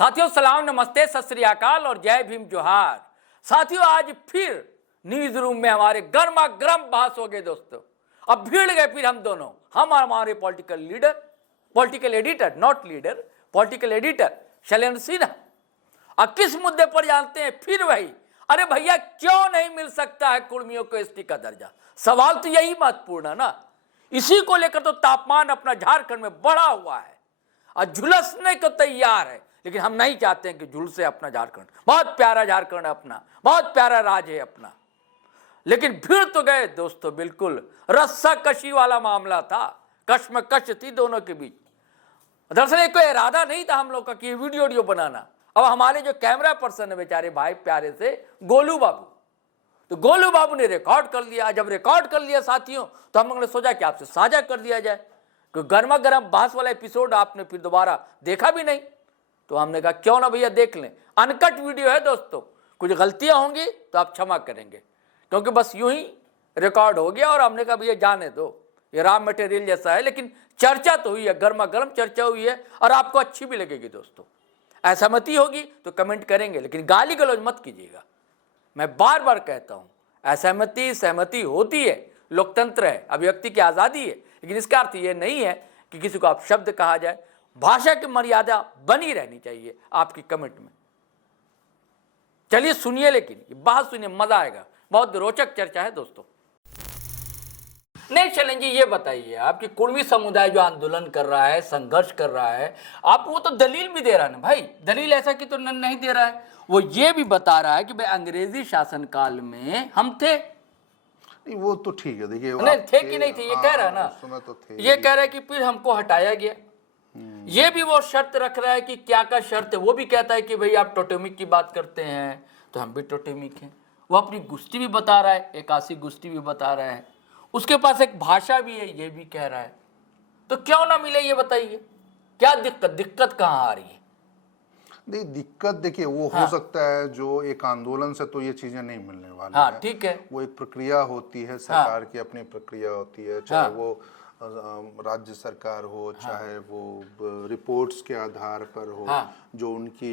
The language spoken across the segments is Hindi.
साथियों सलाम, नमस्ते, सत श्री अकाल और जय भीम जोहार। साथियों आज फिर न्यूज रूम में हमारे गर्मा गर्म बहस हो गए दोस्तों। अब भीड़ गए फिर हम दोनों, हम और हमारे political leader, political editor, not leader, political editor Shailendra Sinha. अब किस मुद्दे पर जानते हैं? फिर वही, अरे भैया क्यों नहीं मिल सकता है कुर्मियों को एसटी का दर्जा? सवाल तो यही महत्वपूर्ण है ना। इसी को लेकर तो तापमान अपना झारखंड में बढ़ा हुआ है और झुलसने को तैयार है। लेकिन हम नहीं चाहते हैं कि झुलसे अपना झारखंड। बहुत प्यारा झारखंड है अपना, बहुत प्यारा राज्य है अपना। लेकिन भीड़ तो गए दोस्तों, बिल्कुल रस्सा कशी वाला मामला था, कश्मकश थी दोनों के बीच। दरअसल कोई इरादा नहीं था हम लोग का कि वीडियो बनाना। अब हमारे जो कैमरा पर्सन है बेचारे भाई प्यारे से गोलू बाबू, तो गोलू बाबू ने रिकॉर्ड कर लिया। जब रिकॉर्ड कर लिया साथियों, तो हम लोगों ने सोचा कि आपसे साझा कर दिया जाए, क्योंकि गर्मा गर्म बहस वाला एपिसोड आपने फिर दोबारा देखा भी नहीं। तो हमने कहा क्यों ना भैया देख लें। अनकट वीडियो है दोस्तों, कुछ गलतियां होंगी तो आप क्षमा करेंगे, क्योंकि बस यूं ही रिकॉर्ड हो गया। और हमने कहा भैया जाने दो, ये रॉ मटेरियल जैसा है, लेकिन चर्चा तो हुई है, गर्मा गर्म चर्चा हुई है और आपको अच्छी भी लगेगी दोस्तों। असहमति होगी तो कमेंट करेंगे, लेकिन गाली गलौज मत कीजिएगा। मैं बार बार कहता हूं, असहमति सहमति होती है, लोकतंत्र है, अभिव्यक्ति की आज़ादी है, लेकिन इसका अर्थ ये नहीं है कि किसी को आप शब्द कहा जाए। भाषा की मर्यादा बनी रहनी चाहिए आपकी कमेंट में। चलिए सुनिए, लेकिन बात सुनिए, मजा आएगा। बहुत रोचक चर्चा है दोस्तों। नहीं चलें जी, ये बताइए आपकी कुर्मी समुदाय जो आंदोलन कर रहा है, संघर्ष कर रहा है, आप वो तो दलील भी दे रहा है ना भाई। दलील ऐसा कि तो नहीं दे रहा है, वो ये भी बता रहा है कि भाई अंग्रेजी शासनकाल में हम थे। नहीं वो तो ठीक है, देखिए नहीं थे कि नहीं थे ये कह रहा है ना, तो थे। ये कह रहा है कि फिर हमको हटाया गया। ये भी वो शर्त रख रहा है कि क्या का शर्त है। वो भी कहता है कि भाई आप टोटेमिक की बात करते हैं तो हम भी टोटेमिक हैं। वो अपनी गुस्ती भी बता रहा है, 81 गुस्ती भी बता रहा है, उसके पास एक भाषा भी है, ये भी कह रहा है। तो क्यों ना मिले ये बताइए, क्या दिक्कत कहाँ आ रही है? नहीं दिक्कत देखिए वो हो सकता है जो एक आंदोलन से तो ये चीजें नहीं मिलने वाली हाँ, है। ठीक है, वो एक प्रक्रिया होती है, सरकार की अपनी प्रक्रिया होती है, चाहे वो राज्य सरकार हो, चाहे वो रिपोर्ट्स के आधार पर हो, जो उनकी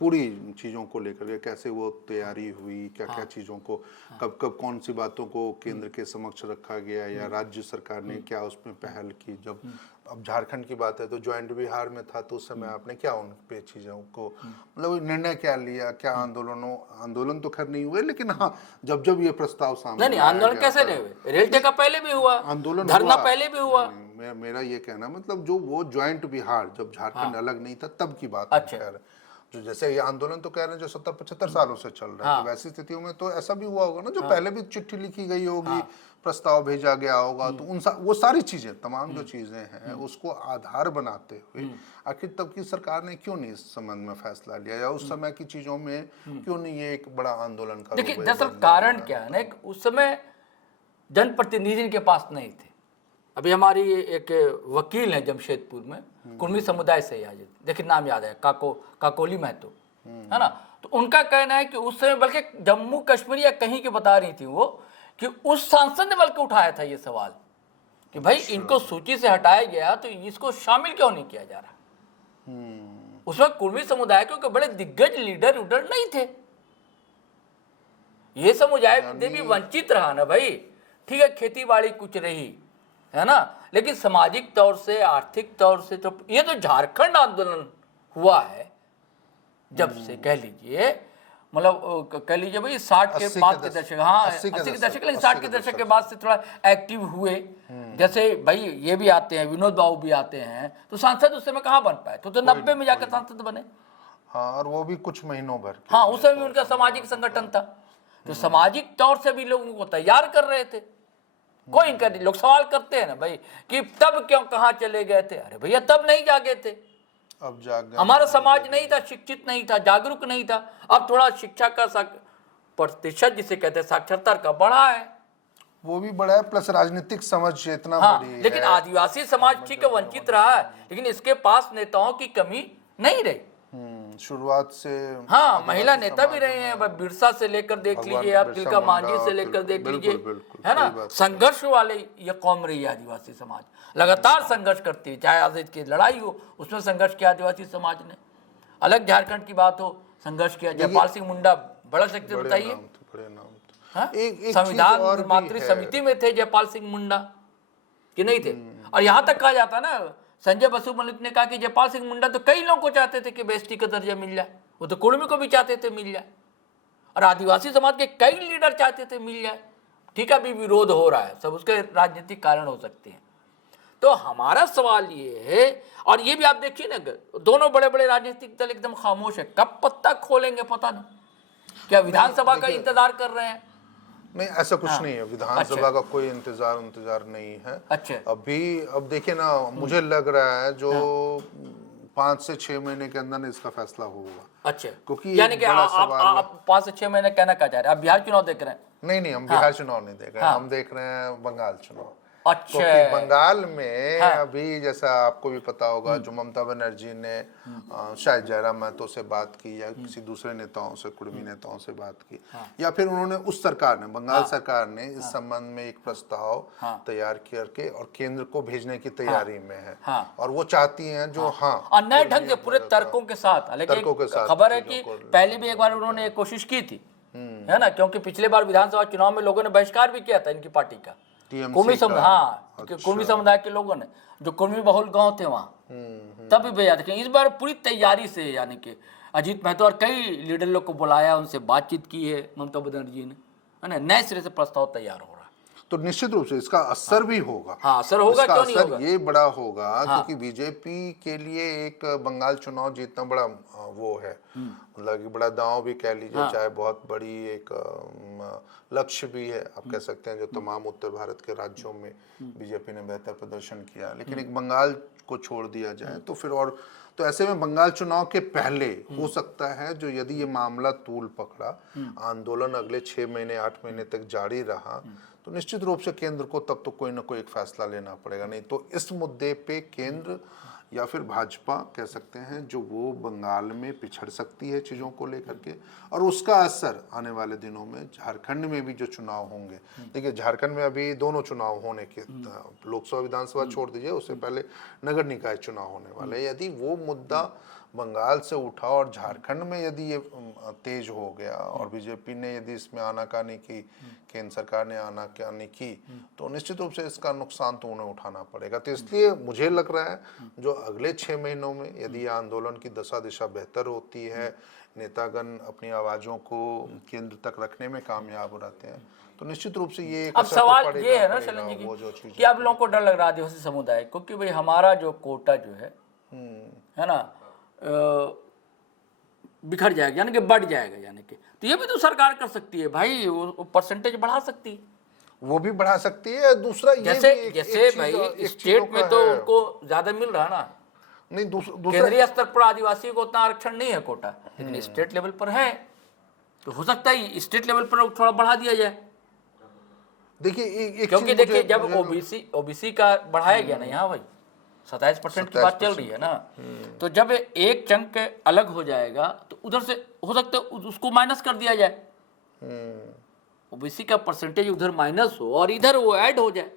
पूरी चीज़ों को लेकर के कैसे वो तैयारी हुई, क्या क्या चीज़ों को कब कब कौन सी बातों को केंद्र के समक्ष रखा गया या राज्य सरकार ने क्या उसमें पहल की। जब अब झारखंड की बात है तो ज्वाइंट बिहार में था तो उस समय आपने क्या उन पे चीज़ों को मतलब निर्णय क्या लिया, क्या आंदोलन तो खैर नहीं हुए, लेकिन हाँ जब ये प्रस्ताव सामने नहीं आंदोलन कैसे नहीं हुए? रेल का पहले भी हुआ आंदोलन, धरना पहले भी हुआ। मेरा ये कहना मतलब जो वो ज्वाइंट बिहार जब झारखंड अलग नहीं था तब की बात है। जो जैसे ये आंदोलन तो कह रहे हैं जो 70-75 सालों से चल रहा है, तो वैसी स्थितियों में तो ऐसा भी हुआ होगा ना, जो पहले भी चिट्ठी लिखी गई होगी, प्रस्ताव भेजा गया होगा, तो वो सारी चीजें, तमाम जो चीजें हैं उसको आधार बनाते हुए आखिर तब की सरकार ने क्यों नहीं इस संबंध में फैसला लिया, या उस समय की चीजों में क्यों नहीं ये एक बड़ा आंदोलन का? देखिए दरअसल कारण क्या है ना, उस समय जनप्रतिनिधि के पास नहीं थे। अभी हमारी एक वकील है जमशेदपुर में, कुर्मी समुदाय से याद, देखिए नाम याद है, काकोली महतो, है ना। तो उनका कहना है कि उस समय बल्कि जम्मू कश्मीर या कहीं के बता रही थी वो, कि उस सांसद ने बल्कि उठाया था ये सवाल कि भाई इनको सूची से हटाया गया तो इसको शामिल क्यों नहीं किया जा रहा। उसमें कुर्मी समुदाय के बड़े दिग्गज लीडर उडर नहीं थे। ये समुदाय भी वंचित रहा ना भाई। ठीक है, खेती बाड़ी कुछ रही है ना, लेकिन सामाजिक तौर से, आर्थिक तौर से तो ये तो झारखंड आंदोलन हुआ है जब से, कह लीजिए मतलब कह लीजिए भाई 60 के बाद के दशक, हाँ 80 के दशक, लेकिन 60 के दशक के बाद से थोड़ा एक्टिव हुए। जैसे भाई ये भी आते हैं, विनोद बाबू भी आते हैं, तो सांसद उस समय कहाँ बन पाए? तो 90 में जाकर सांसद बने। हाँ, और वो भी कुछ महीनों भर। हाँ, उस समय उनका सामाजिक संगठन था, तो सामाजिक तौर से भी लोगों को तैयार कर रहे थे। कोई इनका लोग सवाल करते हैं ना भाई कि तब क्यों कहाँ चले गए थे? अरे भैया तब नहीं जागे थे, अब जाग गए। हमारा समाज नहीं था, शिक्षित नहीं था, जागरूक नहीं था। अब थोड़ा शिक्षा का प्रतिशत जिसे कहते हैं साक्षरता का बढ़ा है, वो भी बढ़ा है, प्लस राजनीतिक समझ इतना बड़ी है। लेकिन आदिवासी समाज ठीक है वंचित रहा है, लेकिन इसके पास नेताओं की कमी नहीं रही शुरुआत से। हाँ, महिला नेता भी रहे हैं, बिरसा से लेकर देख लीजिए आप, तिलका मांझी से लेकर देख लीजिए, है ना। संघर्ष वाले ये कौम रही है आदिवासी समाज, लगातार संघर्ष करती है, चाहे आजादी की लड़ाई हो उसमें संघर्ष किया आदिवासी समाज ने। अलग झारखंड की बात हो, संघर्ष किया। जयपाल सिंह मुंडा बड़ा शक्ति बड़े बताइए। नाम थे, बड़े नाम थे। हाँ? एक चीज संविधान और भी निर्मात्री है। समिति में थे जयपाल सिंह मुंडा कि नहीं थे? और यहां तक कहा जाता ना, संजय बसु मलिक ने कहा कि जयपाल सिंह मुंडा तो कई लोगों को चाहते थे कि एसटी का दर्जा मिल जाए, वो तो कुर्मी को भी चाहते थे मिल जाए, और आदिवासी समाज के कई लीडर चाहते थे मिल जाए। ठीक है, अभी विरोध हो रहा है, सब उसके राजनीतिक कारण हो सकते हैं। तो हमारा सवाल ये है, और ये भी आप देखिए ना, दोनों बड़े बड़े राजनीतिक दल एकदम खामोश है, कब पत्ता खोलेंगे पता नहीं। क्या विधानसभा का इंतजार कर रहे हैं? नहीं, ऐसा कुछ नहीं है, विधानसभा का कोई इंतजार नहीं है। अच्छा, अभी अब देखिए ना, मुझे लग रहा है जो 5 से 6 महीने के अंदर इसका फैसला होगा। अच्छा, क्योंकि यानी कि आप 5 से 6 महीने कहना क्या चाह रहे हैं? आप बिहार चुनाव देख रहे हैं? नहीं, हम बिहार चुनाव नहीं देख रहे हैं, हम देख रहे हैं बंगाल चुनाव। अच्छा, क्योंकि बंगाल में अभी जैसा आपको भी पता होगा, जो ममता बनर्जी ने शायद जयराम महतो से बात की या किसी दूसरे नेताओं से, कुर्मी नेताओं से बात की, या फिर उन्होंने उस सरकार ने, बंगाल सरकार ने इस संबंध में एक प्रस्ताव तैयार करके और केंद्र को भेजने की तैयारी में है। और वो चाहती हैं जो और नए ढंग से पूरे तर्कों के साथ। हालांकि खबर है कि पहले भी एक बार उन्होंने कोशिश की थी, है ना, क्योंकि पिछले बार विधानसभा चुनाव में लोगों ने बहिष्कार भी किया था इनकी पार्टी का, कुर्मी समुदाय। हाँ, कुर्मी समुदाय के लोगों ने, जो कुर्मी बहुल गांव थे वहाँ, तब भी भेजा था। इस बार पूरी तैयारी से, यानी कि अजीत महतो और कई लीडर लोग को बुलाया, उनसे बातचीत की है ममता बनर्जी ने, है ना, नए सिरे से प्रस्ताव तैयार हो रहा है। तो निश्चित रूप से इसका असर भी होगा। हाँ, असर होगा, इसका क्यों नहीं असर होगा? ये बड़ा होगा क्योंकि बीजेपी के लिए एक बंगाल चुनाव जीतना बड़ा वो है, मतलब कि बड़ा दांव भी कह लीजिए, चाहे बहुत बड़ी एक लक्ष्य भी है, आप कह सकते हैं, जो तमाम उत्तर भारत के राज्यों में बीजेपी ने बेहतर प्रदर्शन किया, लेकिन एक बंगाल को छोड़ दिया जाए तो फिर, और तो ऐसे में बंगाल चुनाव के पहले हो सकता है, जो यदि ये मामला तूल पकड़ा, आंदोलन अगले 6 महीने 8 महीने तक जारी रहा, तो निश्चित रूप से केंद्र को तब तो कोई ना कोई एक फैसला लेना पड़ेगा। नहीं तो इस मुद्दे पे केंद्र या फिर भाजपा कह सकते हैं, जो वो बंगाल में पिछड़ सकती है चीज़ों को लेकर के, और उसका असर आने वाले दिनों में झारखंड में भी जो चुनाव होंगे। देखिए, झारखंड में अभी दोनों चुनाव होने के, लोकसभा विधानसभा छोड़ दीजिए, उससे पहले नगर निकाय चुनाव होने वाले। यदि वो मुद्दा बंगाल से उठा और झारखंड में यदि ये तेज हो गया और बीजेपी ने यदि इसमें आनाकानी की, केंद्र सरकार ने आनाकानी की, तो निश्चित रूप से इसका नुकसान तो उन्हें उठाना पड़ेगा। तो इसलिए मुझे लग रहा है जो अगले 6 महीनों में यदि ये आंदोलन की दशा दिशा बेहतर होती है, नेतागण अपनी आवाज़ों को केंद्र तक रखने में कामयाब रहते हैं, तो निश्चित रूप से ये अब सवाल ये है ना शैलेंद्र जी कि आप लोगों को डर लग रहा है आदिवासी समुदाय को कि भाई हमारा जो कोटा जो है ना, बिखर जाएगा, यानी कि बढ़ जाएगा, यानी कि, तो ये भी तो सरकार कर सकती है भाई, वो परसेंटेज बढ़ा सकती है, वो भी बढ़ा सकती है। दूसरा ये जैसे भाई स्टेट में तो उनको ज्यादा मिल रहा है ना, नहीं, केंद्रीय स्तर पर आदिवासी को उतना आरक्षण नहीं है कोटा, लेकिन स्टेट लेवल पर है, तो हो सकता है स्टेट लेवल पर थोड़ा बढ़ा दिया जाए। देखिए, क्योंकि देखिए, जब ओबीसी का बढ़ाया गया ना, यहाँ भाई 27% की बात चल रही है ना, तो जब एक चंक अलग हो जाएगा तो उधर से हो सकता है उसको माइनस कर दिया जाए, ओबीसी का परसेंटेज उधर माइनस हो और इधर वो ऐड हो जाए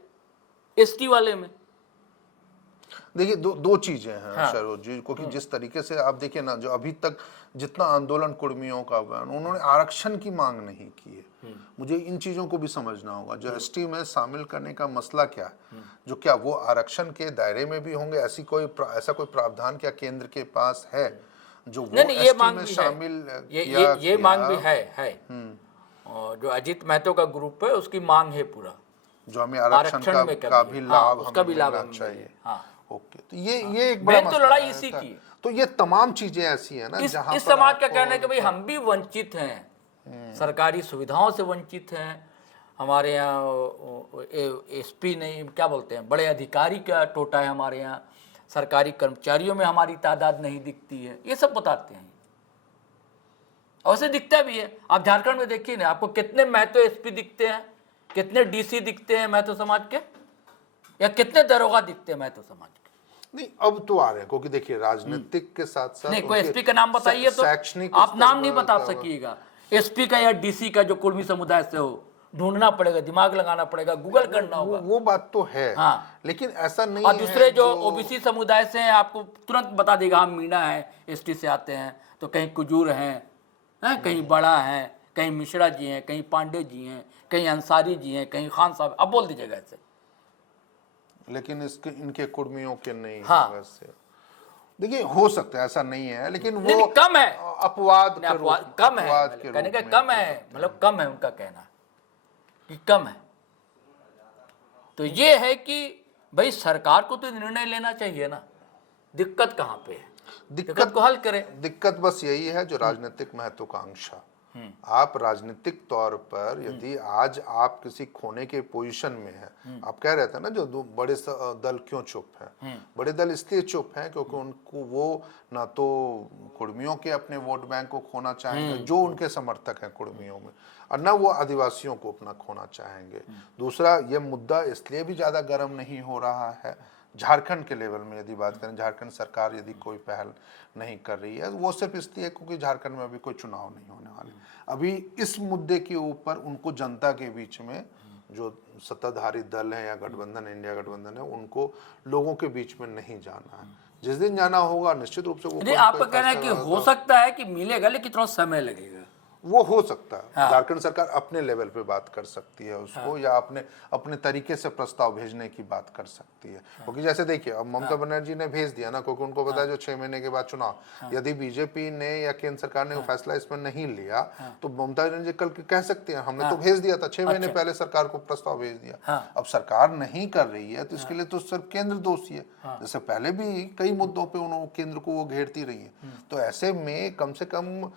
एसटी वाले में। देखिए, दो चीजें हैं सरोज जी, क्योंकि जिस तरीके से आप देखिए ना, जो अभी तक जितना आंदोलन कुर्मियों का हुआ, उन्होंने आरक्षण की मांग नहीं की है। मुझे इन चीजों को भी समझना होगा, जो एसटी में शामिल करने का मसला क्या है, जो क्या वो आरक्षण के दायरे में भी होंगे, ऐसा कोई प्रावधान क्या केंद्र के पास है जो वो एसटी में शामिल किया? ये मांग भी है। और जो अजीत महतो का ग्रुप है उसकी मांग है पूरा, जो हमें आरक्षण का भी लाभ, उसका भी लाभ चाहिए। हाँ, ओके, तो ये एक बड़ा तो लड़ाई इसी की। तो ये तमाम चीजें ऐसी है ना, जहां इस समाज का कहना है कि भाई हम भी वंचित हैं, सरकारी सुविधाओं से वंचित हैं, हमारे यहाँ एसपी नहीं, क्या बोलते हैं, बड़े अधिकारी का टोटा है हमारे यहाँ, सरकारी कर्मचारियों में हमारी तादाद नहीं दिखती है, ये सब बताते हैं। वैसे दिखता भी है, आप झारखंड में देखिए ना, आपको कितने महतो एसपी दिखते हैं, कितने डीसी दिखते हैं महतो समाज के, या कितने दरोगा दिखते हैं महतो समाज के? नहीं, अब तो आ रहे हैं, क्योंकि देखिए राजनीतिक के साथ साथ नहीं, कोई एसपी का नाम बताइए तो शैक्षणिक आप नाम नहीं बता सकिएगा एसपी का या डीसी का जो कुर्मी समुदाय से हो, ढूंढना पड़ेगा, दिमाग लगाना पड़ेगा, गूगल करना होगा। वो बात तो है। हाँ। लेकिन ऐसा नहीं और है। दूसरे जो ओबीसी समुदाय से हैं आपको तुरंत बता देगा, हम मीणा है, एसटी से आते हैं, तो कहीं कुजूर हैं, कहीं बड़ा हैं, कहीं मिश्रा जी हैं, कहीं पांडे जी हैं, कहीं अंसारी जी हैं, कहीं खान साहब, अब बोल दीजिएगा ऐसे। लेकिन इसके इनके कुर्मियों के नहीं हाँ। है वैसे। देखिए हो सकता है, ऐसा नहीं है, लेकिन वो नहीं, कम है, अपवाद के रूप कम है, अपवाद के कहने रूप का में कम है, मतलब कम है, उनका कहना कि कम है। तो ये है कि भाई सरकार को तो निर्णय लेना चाहिए ना, दिक्कत कहाँ पे है, दिक्कत को हल करें। दिक्कत बस यही है जो राजनीतिक महत्वाकांक्षा। आप राजनीतिक तौर पर यदि आज आप किसी खोने के पोजीशन में हैं, आप कह रहे थे ना जो बड़े दल क्यों चुप हैं, बड़े दल इसलिए चुप हैं क्योंकि उनको वो ना तो कुर्मियों के अपने वोट बैंक को खोना चाहेंगे जो उनके समर्थक हैं कुर्मियों में, और न वो आदिवासियों को अपना खोना चाहेंगे। दूसरा, ये मुद्दा इसलिए भी ज्यादा गर्म नहीं हो रहा है झारखंड के लेवल में, यदि बात करें झारखंड सरकार यदि कोई पहल नहीं कर रही है, वो सिर्फ इसलिए क्योंकि झारखंड में अभी कोई चुनाव नहीं होने वाले। अभी इस मुद्दे के ऊपर उनको जनता के बीच में जो सत्ताधारी दल है या गठबंधन, इंडिया गठबंधन है, उनको लोगों के बीच में नहीं जाना है। जिस दिन जाना होगा निश्चित रूप से वो आपका कहना है कि हो सकता है कि मिलेगा, लेकिन थोड़ा समय लगेगा। वो हो सकता है। हाँ। झारखंड सरकार अपने लेवल पे बात कर सकती है उसको, हाँ। या अपने तरीके से प्रस्ताव भेजने की बात कर सकती है। हाँ। क्योंकि जैसे देखिए अब ममता बनर्जी ने भेज दिया ना, क्योंकि उनको पता है जो 6 महीने के बाद चुनाव, यदि बीजेपी ने या केंद्र सरकार ने वो फैसला इसमें नहीं लिया तो ममता बनर्जी कल कह सकती है हमने तो भेज दिया था 6 महीने पहले सरकार को प्रस्ताव भेज दिया। अब सरकार नहीं कर रही है तो इसके लिए तो सिर्फ केंद्र दोषी है। जैसे पहले भी कई मुद्दों पे उन्होंने केंद्र को वो घेरती रही है। तो ऐसे में कम से कम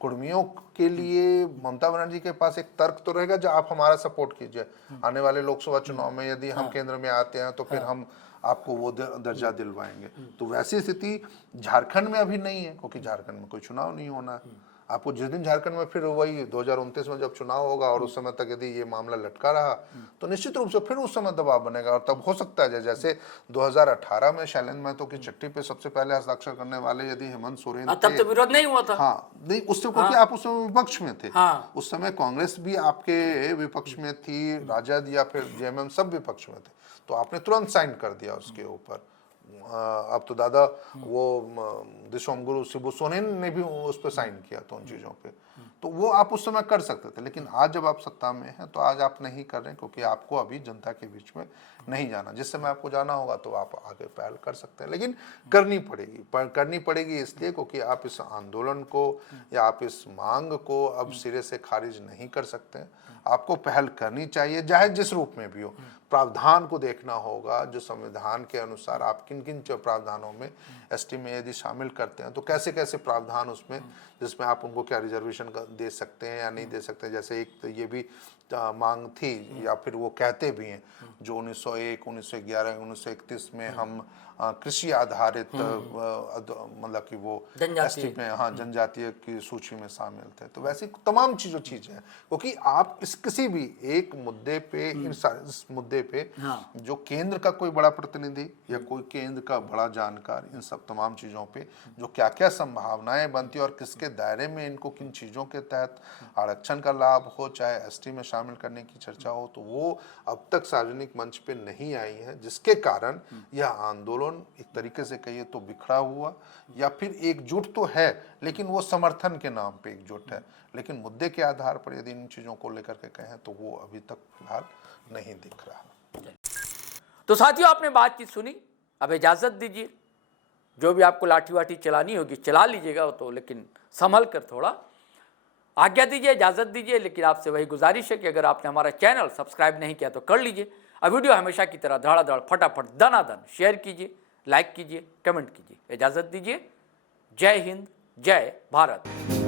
कुर्मियों के लिए ममता बनर्जी के पास एक तर्क तो रहेगा जो आप हमारा सपोर्ट कीजिए, आने वाले लोकसभा चुनाव में यदि हम केंद्र में आते हैं तो फिर हम आपको वो दर्जा दिलवाएंगे। तो वैसी स्थिति झारखंड में अभी नहीं है, क्योंकि झारखंड में कोई चुनाव नहीं होना है। आपको जिस दिन झारखंड में फिर वही 2029 में जब चुनाव होगा और उस समय तक यदि ये मामला लटका रहा तो निश्चित रूप से फिर उस समय दबाव बनेगा। और तब हो सकता है जैसे 2018 में शैलेंद्र महतो की चिट्ठी पे सबसे पहले हस्ताक्षर करने वाले यदि हेमंत सोरेन थे, तब तो विरोध नहीं हुआ था। हाँ, नहीं उससे क्योंकि आप उस समय विपक्ष में थे। उस समय कांग्रेस भी आपके विपक्ष में थी, राजद या फिर जेएमएम सब विपक्ष में थे, तो आपने तुरंत साइन कर दिया उसके ऊपर। अब तो दादा वो दिशोम गुरु शिबू सोरेन ने भी उस पर साइन किया था उन चीज़ों पे, तो वो आप उस समय कर सकते थे। लेकिन आज जब आप सत्ता में हैं तो आज आप नहीं कर रहे हैं, क्योंकि आपको अभी जनता के बीच में नहीं जाना। जिस समय आपको जाना होगा तो आप आगे पहल कर सकते हैं, लेकिन करनी पड़ेगी इसलिए क्योंकि आप इस आंदोलन को या आप इस मांग को अब सिरे से खारिज नहीं कर सकते हैं। आपको पहल करनी चाहिए, चाहे जिस रूप में भी हो। प्रावधान को देखना होगा जो संविधान के अनुसार आप किन किन प्रावधानों में एसटी में यदि शामिल करते हैं तो कैसे कैसे प्रावधान उसमें, जिसमें आप उनको क्या रिजर्वेशन दे सकते हैं या नहीं दे सकते। जैसे एक तो ये भी मांग थी या फिर वो कहते भी हैं जो 1901, 1911, 1931 में हम कृषि आधारित मतलब कि वो एसटी में जनजातीय की सूची में शामिल थे। तो वैसी तमाम चीजें हैं, क्योंकि आप इस किसी भी एक मुद्दे पे इस मुद्दे पे जो केंद्र का कोई बड़ा प्रतिनिधि या कोई केंद्र का बड़ा जानकार, इन सब तमाम चीजों पे जो क्या क्या संभावनाएं बनती और किसके दायरे में इनको किन चीजों के तहत आरक्षण का लाभ हो, चाहे एसटी में शामिल करने की चर्चा हो, तो वो अब तक सार्वजनिक मंच पे नहीं आई है, जिसके कारण यह आंदोलन एक तरीके से कहिए तो बिखरा हुआ या फिर एकजुट तो है लेकिन वो समर्थन के नाम पे एकजुट है, लेकिन मुद्दे के आधार पर यदि इन चीजों को लेकर के कहें तो वो अभी तक फिलहाल नहीं दिख रहा। तो साथियों, आपने बातचीत सुनी, अब इजाजत दीजिए, जो भी आपको लाठी वाठी चलानी होगी चला लीजिएगा, तो लेकिन संभल कर थोड़ा आज्ञा दीजिए, इजाजत दीजिए। लेकिन आपसे वही गुजारिश है कि अगर आपने हमारा चैनल सब्सक्राइब नहीं किया तो कर लीजिए। अब वीडियो हमेशा की तरह धड़ाधड़ फटाफट दनादन शेयर कीजिए, लाइक कीजिए, कमेंट कीजिए। इजाजत दीजिए। जय हिंद, जय भारत।